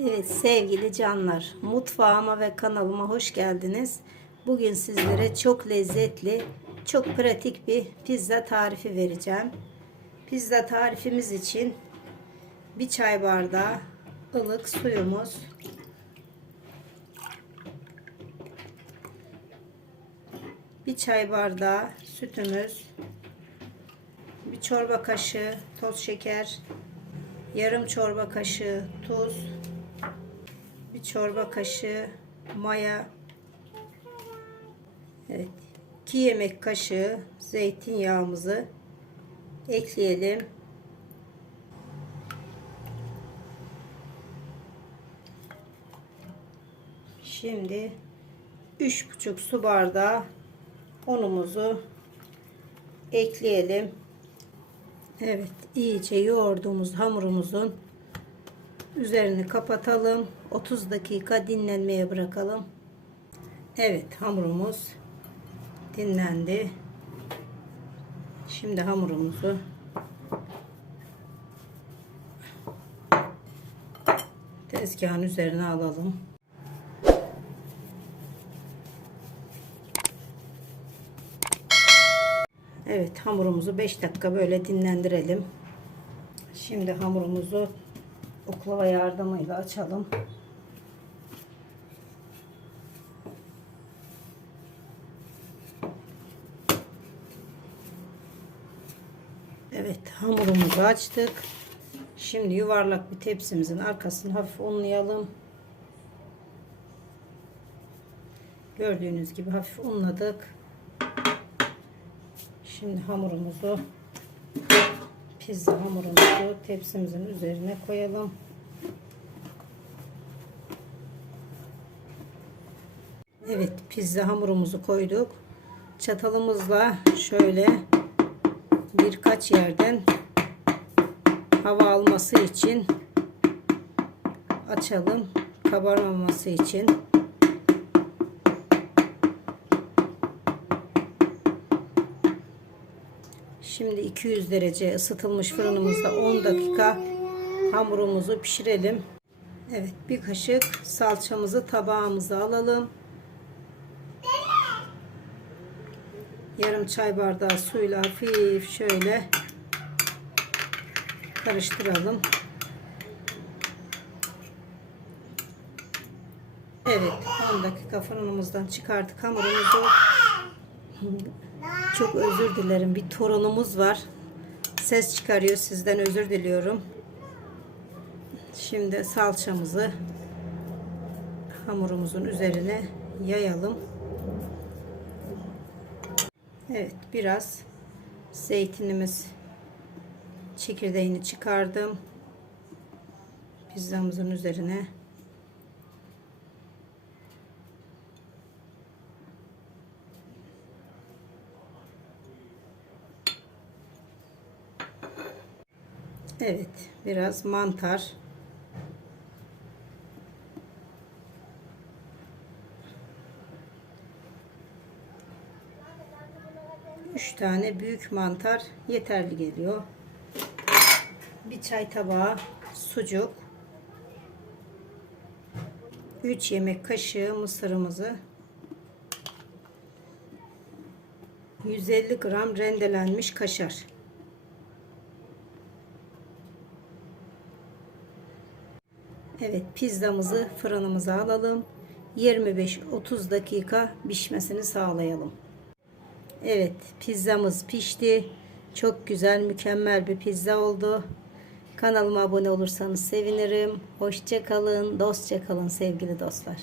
Evet sevgili canlar, mutfağıma ve kanalıma hoş geldiniz. Bugün sizlere çok lezzetli, çok pratik bir pizza tarifi vereceğim. Pizza tarifimiz için bir çay bardağı ılık suyumuz, bir çay bardağı sütümüz, bir çorba kaşığı toz şeker, yarım çorba kaşığı tuz, bir çorba kaşığı maya, evet, 2 yemek kaşığı zeytinyağımızı ekleyelim. Şimdi 3,5 su bardağı unumuzu ekleyelim. Evet, iyice yoğurduğumuz hamurumuzun üzerini kapatalım. 30 dakika dinlenmeye bırakalım. Evet, hamurumuz dinlendi. Şimdi hamurumuzu tezgahın üzerine alalım. Evet hamurumuzu 5 dakika böyle dinlendirelim. Şimdi hamurumuzu oklava yardımıyla açalım. Evet hamurumuzu açtık. Şimdi yuvarlak bir tepsimizin arkasını hafif unlayalım. Gördüğünüz gibi hafif unladık. Şimdi hamurumuzu pizza hamurumuzu tepsimizin üzerine koyalım. Evet pizza hamurumuzu koyduk. Çatalımızla şöyle birkaç yerden hava alması için açalım. Kabarmaması için. Şimdi 200 derece ısıtılmış fırınımızda 10 dakika hamurumuzu pişirelim. Evet bir kaşık salçamızı tabağımıza alalım. Yarım çay bardağı suyla hafif şöyle karıştıralım. Evet 10 dakika fırınımızdan çıkarttık hamurumuzu. Çok özür dilerim. Bir torunumuz var. Ses çıkarıyor. Sizden özür diliyorum. Şimdi salçamızı hamurumuzun üzerine yayalım. Evet, biraz zeytinimiz çekirdeğini çıkardım. Pizzamızın üzerine Evet, biraz mantar. Üç tane büyük mantar yeterli geliyor. Bir çay tabağı sucuk. 3 yemek kaşığı mısırımızı 150 gram rendelenmiş kaşar. Evet pizzamızı fırınımıza alalım. 25-30 dakika pişmesini sağlayalım. Evet pizzamız pişti. Çok güzel mükemmel bir pizza oldu. Kanalıma abone olursanız sevinirim. Hoşça kalın, dostça kalın sevgili dostlar.